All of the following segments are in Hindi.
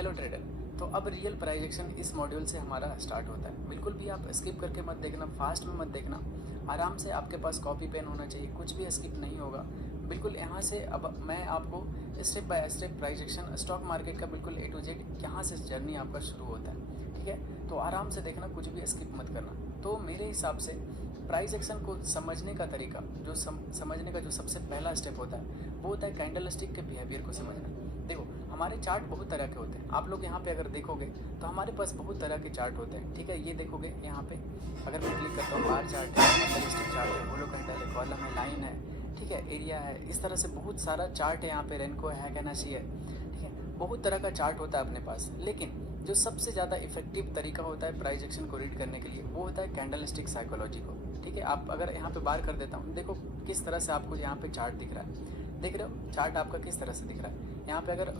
Hello trader. तो अब रियल प्राइस एक्शन इस मॉड्यूल से हमारा स्टार्ट होता है। बिल्कुल भी आप स्किप करके मत देखना, फास्ट में मत देखना। आराम से आपके पास कॉपी पेन होना चाहिए, कुछ भी स्किप नहीं होगा। बिल्कुल यहाँ से अब मैं आपको step by step price action stock market का बिल्कुल A to Z यहाँ से जर्नी आपका शुरू होता है। ठीक है, तो आराम से देखना, कुछ भी स्किप मत करना। तो मेरे हिसाब से प्राइस एक्शन को समझने का तरीका, जो समझने का जो सबसे पहला स्टेप होता है वो होता है कैंडल स्टिक के बिहेवियर को समझना। देखो, हमारे चार्ट बहुत तरह के होते हैं। आप लोग यहाँ पे अगर देखोगे तो हमारे पास बहुत तरह के चार्ट होते हैं। ठीक है, ये देखोगे यहाँ पे अगर मैं क्लिक करता हूँ, बार चार्ट है, कैंडल स्टिक चार्ट है, होलो कैंडल है, कॉलम है, लाइन है, ठीक है, एरिया है, इस तरह से बहुत सारा चार्ट है। यहाँ पे रेनको है, कैनाशी है, ठीक है, बहुत तरह का चार्ट होता है अपने पास। लेकिन जो सबसे ज़्यादा इफेक्टिव तरीका होता है प्राइस एक्शन को रीड करने के लिए वो होता है कैंडल स्टिक साइकोलॉजी को। ठीक है, आप अगर यहाँ पे बार कर देता हूँ, देखो किस तरह से आपको यहाँ पे चार्ट दिख रहा है। देख रहे हो चार्ट आपका किस तरह से दिख रहा है। यहाँ पे अगर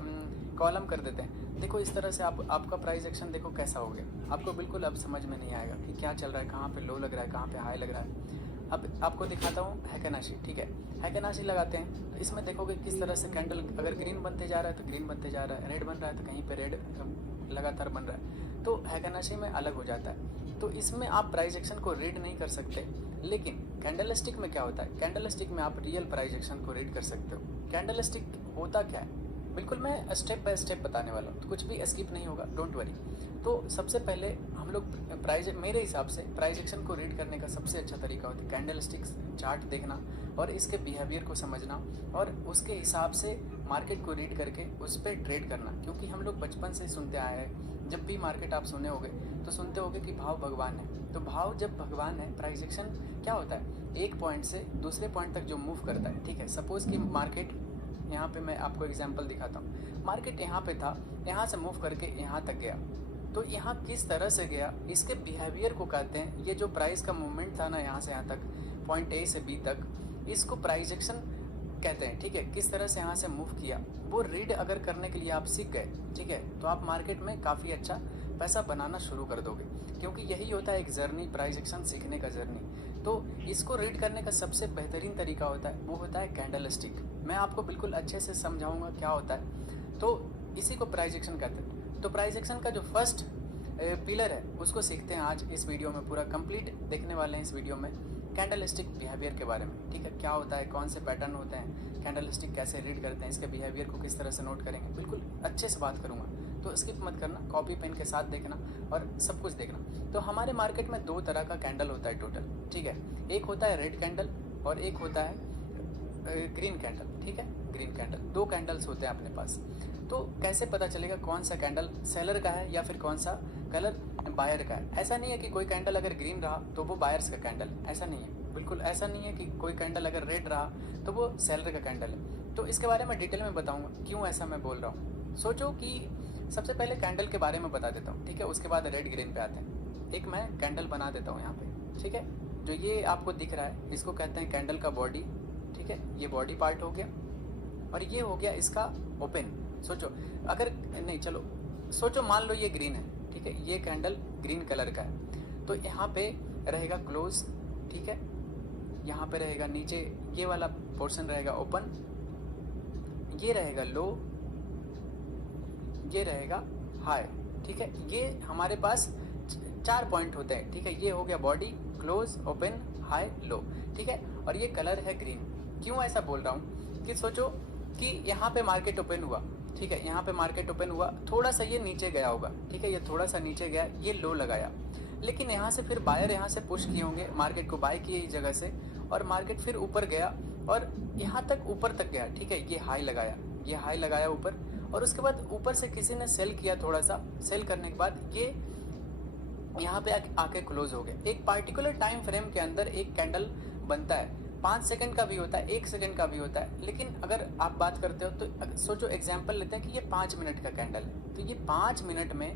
कॉलम कर देते हैं, देखो इस तरह से आपका प्राइस एक्शन देखो कैसा हो गया। आपको बिल्कुल अब समझ में नहीं आएगा कि क्या चल रहा है, कहाँ पे लो लग रहा है, कहाँ पे हाई लग रहा है। अब आपको दिखाता हूँ हैकेनाशी। ठीक है, हैकेनाशी लगाते हैं तो इसमें देखोगे किस तरह से कैंडल अगर ग्रीन बनते जा रहा है तो ग्रीन बनते जा रहा है, रेड बन रहा है तो कहीं पे रेड लगातार बन रहा है। तो हैकेनाशी में अलग हो जाता है। तो इसमें आप प्राइस एक्शन को रीड नहीं कर सकते। लेकिन कैंडल स्टिक में क्या होता है, कैंडल स्टिक में आप रियल प्राइस एक्शन को रीड कर सकते हो। कैंडल स्टिक होता क्या है, बिल्कुल मैं स्टेप बाय स्टेप बताने वाला हूँ, तो कुछ भी स्किप नहीं होगा, डोंट वरी। तो सबसे पहले हम लोग मेरे हिसाब से प्राइस एक्शन को रीड करने का सबसे अच्छा तरीका होता है कैंडल स्टिक चार्ट देखना और इसके बिहेवियर को समझना और उसके हिसाब से मार्केट को रीड करके उस पर ट्रेड करना। क्योंकि हम लोग बचपन से सुनते आए हैं, जब भी मार्केट आप सुने होगे तो सुनते होगे कि भाव भगवान है। तो भाव जब भगवान है, प्राइस एक्शन क्या होता है, एक पॉइंट से दूसरे पॉइंट तक जो मूव करता है। ठीक है, सपोज़ कि मार्केट, यहाँ पे मैं आपको एग्जांपल दिखाता हूँ, मार्केट यहाँ पे था, यहाँ से मूव करके यहाँ तक गया। तो यहाँ किस तरह से गया, इसके बिहेवियर को कहते हैं। ये जो प्राइस का मूवमेंट था ना, यहाँ से यहाँ तक, पॉइंट A से B तक, इसको प्राइस एक्शन कहते हैं। ठीक है, किस तरह से यहाँ से मूव किया वो रीड अगर करने के लिए आप सीख गए, ठीक है, तो आप मार्केट में काफ़ी अच्छा पैसा बनाना शुरू कर दोगे। क्योंकि यही होता है एक जर्नी, प्राइस एक्शन सीखने का जर्नी। तो इसको रीड करने का सबसे बेहतरीन तरीका होता है वो होता है कैंडल स्टिक। मैं आपको बिल्कुल अच्छे से समझाऊंगा क्या होता है। तो इसी को प्राइस एक्शन कहते हैं। तो प्राइस एक्शन का जो फर्स्ट पिलर है उसको सीखते हैं आज इस वीडियो में। पूरा कंप्लीट देखने वाले हैं इस वीडियो में कैंडल स्टिक बिहेवियर के बारे में। ठीक है, क्या होता है, कौन से पैटर्न होते हैं, कैंडल स्टिक कैसे रीड करते हैं, इसके बिहेवियर को किस तरह से नोट करेंगे, बिल्कुल अच्छे से बात करूँगा। तो स्किप मत करना, कॉपी पेन के साथ देखना और सब कुछ देखना। तो हमारे मार्केट में दो तरह का कैंडल होता है टोटल। ठीक है, एक होता है रेड कैंडल और एक होता है ग्रीन कैंडल। ठीक है, ग्रीन कैंडल, दो कैंडल्स होते हैं अपने पास। तो कैसे पता चलेगा कौन सा कैंडल सेलर का है या फिर कौन सा कलर बायर का है। ऐसा नहीं है कि कोई कैंडल अगर ग्रीन रहा तो वो बायर्स का कैंडल, ऐसा नहीं है, बिल्कुल ऐसा नहीं है कि कोई कैंडल अगर रेड रहा तो वो सेलर का कैंडल है। तो इसके बारे में डिटेल में बताऊंगा क्यों ऐसा मैं बोल रहा हूँ। सोचो कि सबसे पहले कैंडल के बारे में बता देता हूँ, ठीक है, उसके बाद रेड ग्रीन पे आते हैं। एक मैं कैंडल बना देता हूँ यहाँ पे। ठीक है, जो ये आपको दिख रहा है इसको कहते हैं कैंडल का बॉडी। ठीक है, ये बॉडी पार्ट हो गया और ये हो गया इसका ओपन। सोचो अगर नहीं, चलो सोचो मान लो ये ग्रीन है। ठीक है, ये कैंडल ग्रीन कलर का है तो यहाँ पे रहेगा क्लोज। ठीक है, यहाँ पे रहेगा नीचे ये वाला पोर्शन रहेगा ओपन, ये रहेगा लो, ये रहेगा हाई। ठीक है, ये हमारे पास 4 पॉइंट होते हैं। ठीक है, ये हो गया बॉडी, क्लोज, ओपन, हाई, लो। ठीक है, और ये कलर है ग्रीन। क्यों ऐसा बोल रहा हूँ कि सोचो कि यहाँ पे मार्केट ओपन हुआ। ठीक है, यहाँ पे मार्केट ओपन हुआ, थोड़ा सा ये नीचे गया होगा। ठीक है, ये थोड़ा सा नीचे गया, ये लो लगाया, लेकिन यहाँ से फिर बायर यहाँ से पुश किए होंगे, मार्केट को बाय किए इस जगह से, और मार्केट फिर ऊपर गया और यहाँ तक ऊपर तक गया। ठीक है, ये हाई लगाया, ये हाई लगाया ऊपर, और उसके बाद ऊपर से किसी ने सेल किया, थोड़ा सा सेल करने के बाद ये यहाँ पे आके क्लोज हो गया। एक पार्टिकुलर टाइम फ्रेम के अंदर एक कैंडल बनता है, 5 सेकंड का भी होता है, 1 सेकंड का भी होता है। लेकिन अगर आप बात करते हो तो सोचो एग्जांपल लेते हैं कि ये 5 मिनट का कैंडल है। तो ये 5 मिनट में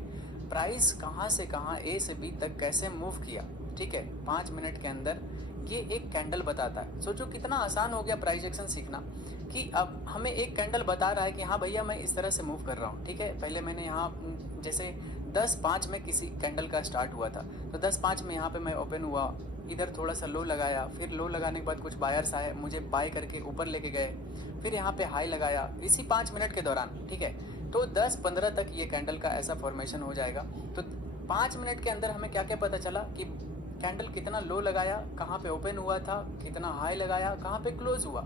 प्राइस कहाँ से कहाँ A से B तक कैसे मूव किया। ठीक है, 5 मिनट के अंदर ये एक कैंडल बताता है। सोचो कितना आसान हो गया प्राइस एक्शन सीखना कि अब हमें एक कैंडल बता रहा है कि हाँ भैया मैं इस तरह से मूव कर रहा हूँ। ठीक है, पहले मैंने यहाँ जैसे 10:05 में किसी कैंडल का स्टार्ट हुआ था, तो 10:05 में यहाँ पे मैं ओपन हुआ, इधर थोड़ा सा लो लगाया, फिर लो लगाने के बाद कुछ बायर्स आए, मुझे बाय करके ऊपर लेके गए, फिर यहाँ पे हाई लगाया इसी 5 मिनट के दौरान। ठीक है, तो 10-15 तक ये कैंडल का ऐसा फॉर्मेशन हो जाएगा। तो 5 मिनट के अंदर हमें क्या क्या पता चला कि कैंडल कितना लो लगाया, कहाँ पे ओपन हुआ था, कितना हाई लगाया, कहाँ पे क्लोज हुआ।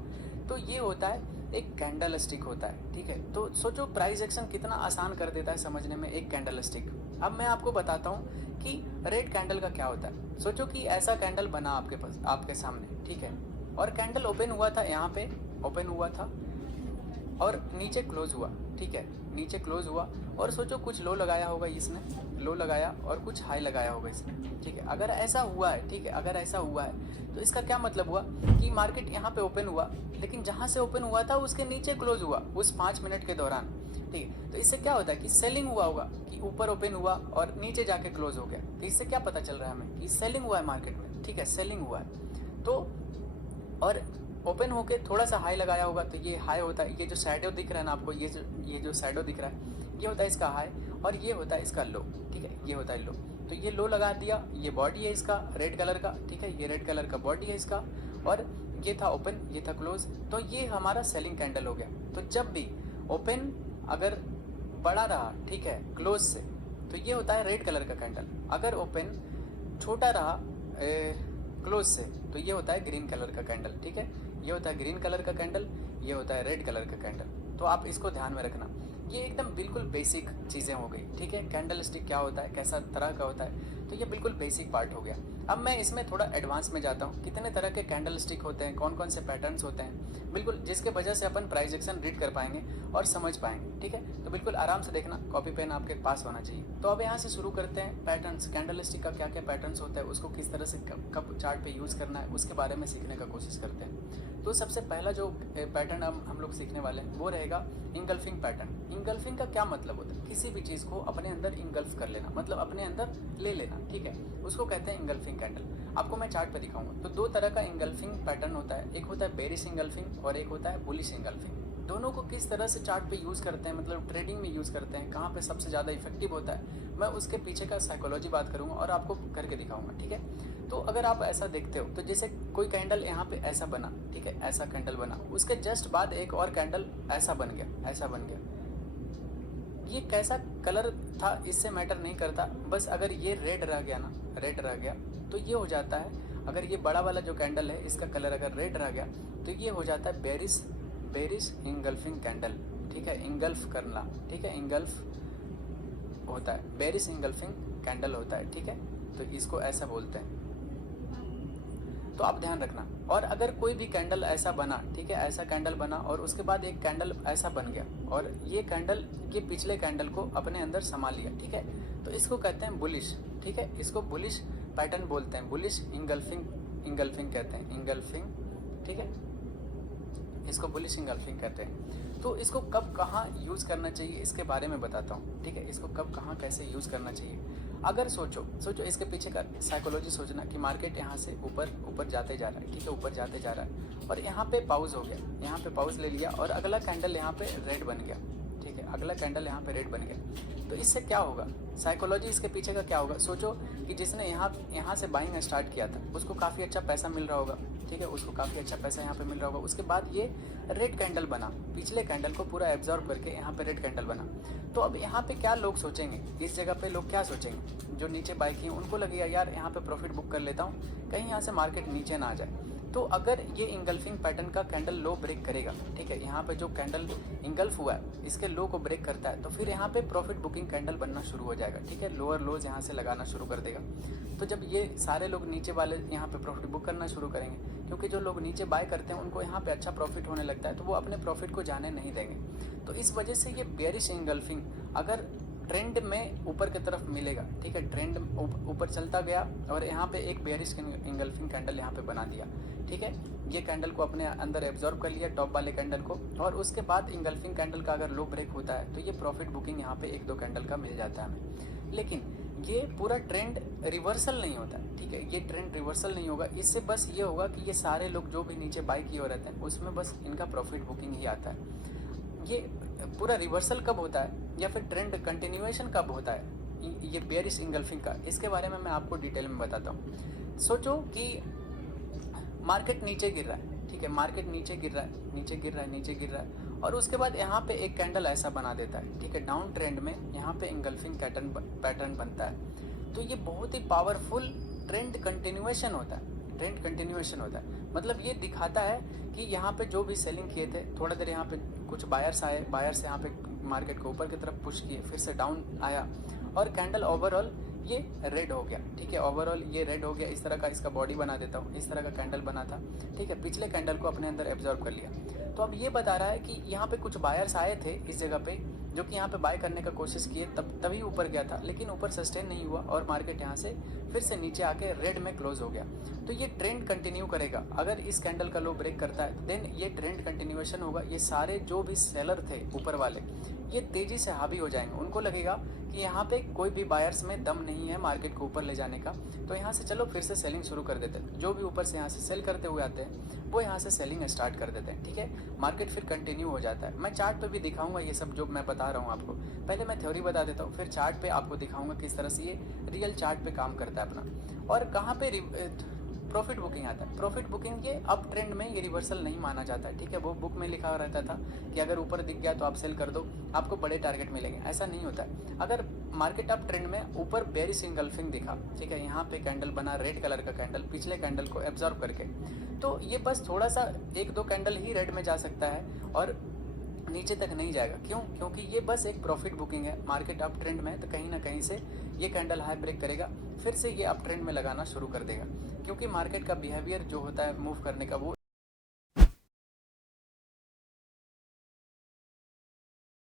तो ये होता है एक कैंडल स्टिक होता है, ठीक है। तो सोचो प्राइस एक्शन कितना आसान कर देता है समझने में एक कैंडल स्टिक। अब मैं आपको बताता हूँ कि रेड कैंडल का क्या होता है। सोचो कि ऐसा कैंडल बना आपके पास, आपके सामने, ठीक है, और कैंडल ओपन हुआ था, यहाँ पे ओपन हुआ था और नीचे क्लोज हुआ, ठीक है, नीचे क्लोज हुआ। और सोचो कुछ लो लगाया होगा इसने, लो लगाया और कुछ हाई लगाया होगा इसने, ठीक है। अगर ऐसा हुआ है, ठीक है, अगर ऐसा हुआ है तो इसका क्या मतलब हुआ कि मार्केट यहाँ पे ओपन हुआ, लेकिन जहाँ से ओपन हुआ था उसके नीचे क्लोज हुआ उस 5 मिनट के दौरान, ठीक है। तो इससे क्या होता है कि सेलिंग हुआ होगा, कि ऊपर ओपन हुआ और नीचे जाके क्लोज हो गया। तो इससे क्या पता चल रहा है हमें कि सेलिंग हुआ है मार्केट में, ठीक है, सेलिंग हुआ है। तो और ओपन होके थोड़ा सा हाई लगाया होगा, तो ये हाई होता है। ये जो शैडो दिख रहा है ना आपको, ये जो शैडो दिख रहा है, ये होता है इसका हाई और ये होता है इसका लो, ठीक है, ये होता है लो। तो ये लो लगा दिया, ये बॉडी है इसका रेड कलर का, ठीक है, ये रेड कलर का बॉडी है इसका, और ये था ओपन, ये था क्लोज। तो ये हमारा सेलिंग कैंडल हो गया। तो जब भी ओपन अगर बड़ा रहा, ठीक है, क्लोज से, तो ये होता है रेड कलर का कैंडल। अगर ओपन छोटा रहा क्लोज से, तो ये होता है ग्रीन कलर का कैंडल, ठीक है। ये होता है ग्रीन कलर का कैंडल, ये होता है रेड कलर का कैंडल। तो आप इसको ध्यान में रखना। ये एकदम बिल्कुल बेसिक चीज़ें हो गई, ठीक है। कैंडल स्टिक क्या होता है, कैसा तरह का होता है, तो ये बिल्कुल बेसिक पार्ट हो गया। अब मैं इसमें थोड़ा एडवांस में जाता हूँ, कितने तरह के कैंडल स्टिक होते हैं, कौन कौन से पैटर्न्स होते हैं, बिल्कुल जिसके वजह से अपन प्राइस एक्शन रीड कर पाएंगे और समझ पाएंगे, ठीक है। तो बिल्कुल आराम से देखना, कॉपी पेन आपके पास होना चाहिए। तो अब यहाँ से शुरू करते हैं पैटर्न्स, कैंडल स्टिक का क्या क्या पैटर्न्स होता है, उसको किस तरह से कब चार्ट पे यूज़ करना है, उसके बारे में सीखने का कोशिश करते हैं। तो सबसे पहला जो पैटर्न हम लोग सीखने वाले हैं वो रहेगा इंगल्फिंग पैटर्न। इंगल्फिंग का क्या मतलब होता है, किसी भी चीज़ को अपने अंदर इंगल्फ कर लेना, मतलब अपने अंदर ले लेना, ठीक है, उसको कहते हैं इंगल्फिंग कैंडल। आपको मैं चार्ट पे दिखाऊंगा। तो 2 तरह का इंगल्फिंग पैटर्न होता है, एक होता है बेरिश इंगल्फिंग और एक होता है बुलिश इंगल्फिंग। दोनों को किस तरह से चार्ट पे यूज़ करते हैं, मतलब ट्रेडिंग में यूज़ करते हैं, कहाँ पे सबसे ज़्यादा इफेक्टिव होता है, मैं उसके पीछे का साइकोलॉजी बात करूँगा और आपको करके दिखाऊंगा, ठीक है। तो अगर आप ऐसा देखते हो, तो जैसे कोई कैंडल यहाँ पे ऐसा बना, ठीक है, ऐसा कैंडल बना, उसके जस्ट बाद एक और कैंडल ऐसा बन गया, ऐसा बन गया। ये कैसा कलर था इससे मैटर नहीं करता, बस अगर ये रेड रह गया ना, रेड रह गया, तो ये हो जाता है, अगर ये बड़ा वाला जो कैंडल है इसका कलर अगर रेड रह गया, तो ये हो जाता है बेरिश इंगल्फिंग कैंडल, ठीक है, इंगल्फ करना, ठीक है, इंगल्फ होता है, बेरिश इंगल्फिंग कैंडल होता है, ठीक है। तो इसको ऐसा बोलते हैं, तो आप ध्यान रखना। और अगर कोई भी कैंडल ऐसा बना, ठीक है, ऐसा कैंडल बना और उसके बाद एक कैंडल ऐसा बन गया और ये कैंडल के पिछले कैंडल को अपने अंदर संभाल लिया, ठीक है, तो इसको कहते हैं बुलिश, ठीक है, इसको बुलिश पैटर्न बोलते हैं, बुलिश इंगल्फिंग कहते हैं, इंगल्फिंग, ठीक है, इसको बुलिश इंगल्फिंग कहते हैं। तो इसको कब कहाँ यूज़ करना चाहिए इसके बारे में बताता हूँ, ठीक है, इसको कब कहाँ कैसे यूज़ करना चाहिए। अगर सोचो इसके पीछे का साइकोलॉजी सोचना कि मार्केट यहाँ से ऊपर जाते जा रहा है, ठीक है, ऊपर जाते जा रहा है और यहाँ पे पाउज हो गया, यहाँ पे पाउज ले लिया और अगला कैंडल यहाँ पे रेड बन गया, ठीक है, अगला कैंडल यहाँ पे रेड बन गया। तो इससे क्या होगा, साइकोलॉजी इसके पीछे का क्या होगा। सोचो कि जिसने यहाँ से बाइंग स्टार्ट किया था उसको काफ़ी अच्छा पैसा मिल रहा होगा, ठीक है, उसको काफ़ी अच्छा पैसा यहाँ पे मिल रहा होगा। उसके बाद ये रेड कैंडल बना, पिछले कैंडल को पूरा एब्जॉर्ब करके यहाँ पे रेड कैंडल बना। तो अब यहाँ पे क्या लोग सोचेंगे, इस जगह पे लोग क्या सोचेंगे, जो नीचे बाई किए उनको लगेगा यार यहाँ पे प्रॉफिट बुक कर लेता हूँ, कहीं यहाँ से मार्केट नीचे ना आ जाए। तो अगर ये इंगल्फिंग पैटर्न का कैंडल लो ब्रेक करेगा, ठीक है, यहाँ पे जो कैंडल इंगल्फ हुआ है इसके लो को ब्रेक करता है, तो फिर यहाँ पे प्रॉफिट बुकिंग कैंडल बनना शुरू हो जाएगा, ठीक है, लोअर लोज यहाँ से लगाना शुरू कर देगा। तो जब ये सारे लोग नीचे वाले यहाँ पे प्रॉफिट बुक करना शुरू करेंगे, क्योंकि जो लोग नीचे बाय करते हैं उनको यहाँ पे अच्छा प्रॉफिट होने लगता है, तो वो अपने प्रॉफिट को जाने नहीं देंगे। तो इस वजह से ये बेरिश इंगल्फिंग अगर ट्रेंड में ऊपर की तरफ मिलेगा, ठीक है, ट्रेंड ऊपर चलता गया और यहाँ पे एक बेरिश इंगल्फिंग कैंडल यहाँ पे बना दिया, ठीक है, ये कैंडल को अपने अंदर एब्जॉर्ब कर लिया टॉप वाले कैंडल को, और उसके बाद इंगल्फिंग कैंडल का अगर लो ब्रेक होता है तो ये प्रॉफिट बुकिंग यहाँ पे 1-2 कैंडल का मिल जाता है हमें। लेकिन ये पूरा ट्रेंड रिवर्सल नहीं होता, ठीक है, ये ट्रेंड रिवर्सल नहीं होगा। इससे बस ये होगा कि ये सारे लोग जो भी नीचे बाई किए रहते हैं उसमें बस इनका प्रॉफिट बुकिंग ही आता है। ये पूरा रिवर्सल कब होता है या फिर ट्रेंड कंटिन्यूएशन कब होता है, ये बेयरिश इंगल्फिंग का, इसके बारे में मैं आपको डिटेल में बताता हूँ। सोचो कि मार्केट नीचे गिर रहा है, ठीक है, मार्केट नीचे गिर रहा है, और उसके बाद यहाँ पे एक कैंडल ऐसा बना देता है, ठीक है, डाउन ट्रेंड में यहाँ पे इंगल्फिंग पैटर्न बनता है। तो ये बहुत ही पावरफुल ट्रेंड कंटिन्यूएशन होता है, ट्रेंड कंटिन्यूएशन होता है। मतलब ये दिखाता है कि यहाँ पे जो भी सेलिंग किए थे, थोड़ा देर यहाँ पे कुछ बायर्स आए, बायर्स यहाँ पे मार्केट को ऊपर की तरफ पुश किए, फिर से डाउन आया और कैंडल ओवरऑल ये रेड हो गया, ठीक है, ओवरऑल ये रेड हो गया। इस तरह का इसका बॉडी बना देता हूँ, इस तरह का कैंडल बना था, ठीक है, पिछले कैंडल को अपने अंदर एब्जॉर्ब कर लिया। तो अब ये बता रहा है कि यहाँ पे कुछ बायर्स आए थे इस जगह पे, जो कि यहाँ पे बाय करने का कोशिश किए, तभी ऊपर गया था, लेकिन ऊपर सस्टेन नहीं हुआ और मार्केट यहाँ से फिर से नीचे आके रेड में क्लोज हो गया। तो ये ट्रेंड कंटिन्यू करेगा। अगर इस कैंडल का लो ब्रेक करता है देन ये ट्रेंड कंटिन्यूएशन होगा। ये सारे जो भी सेलर थे ऊपर वाले, ये तेजी से हावी हो जाएंगे। उनको लगेगा कि यहाँ पे कोई भी बायर्स में दम नहीं है मार्केट को ऊपर ले जाने का, तो यहाँ से चलो फिर से सेलिंग शुरू कर देते हैं। जो भी ऊपर से यहाँ से सेल करते हुए आते हैं वो यहाँ से सेलिंग स्टार्ट कर देते हैं, ठीक है। मार्केट फिर कंटिन्यू हो जाता है। मैं चार्ट पे भी दिखाऊंगा ये सब जो मैं बता रहा हूँ आपको। पहले मैं थ्योरी बता देता हूँ, फिर चार्ट पे आपको दिखाऊंगा किस तरह से ये रियल चार्ट पे काम करता है अपना। और कहाँ पे प्रॉफिट बुकिंग आता है। प्रॉफिट बुकिंग ये अप ट्रेंड में ये रिवर्सल नहीं माना जाता है, ठीक है। वो बुक में लिखा रहता था कि अगर ऊपर दिख गया तो आप सेल कर दो, आपको बड़े टारगेट मिलेंगे। ऐसा नहीं होता है। अगर मार्केट अप ट्रेंड में ऊपर बेरिश इंगल्फिंग दिखा, ठीक है, यहाँ पे कैंडल बना रेड कलर का कैंडल, पिछले कैंडल को एब्जॉर्ब करके, तो ये बस थोड़ा सा एक दो कैंडल ही रेड में जा सकता है और नीचे तक नहीं जाएगा। क्यों? क्योंकि ये बस एक प्रॉफिट बुकिंग है। मार्केट अप ट्रेंड में है तो कहीं ना कहीं से ये कैंडल हाई ब्रेक करेगा, फिर से ये अप ट्रेंड में लगाना शुरू कर देगा। क्योंकि मार्केट का बिहेवियर जो होता है मूव करने का वो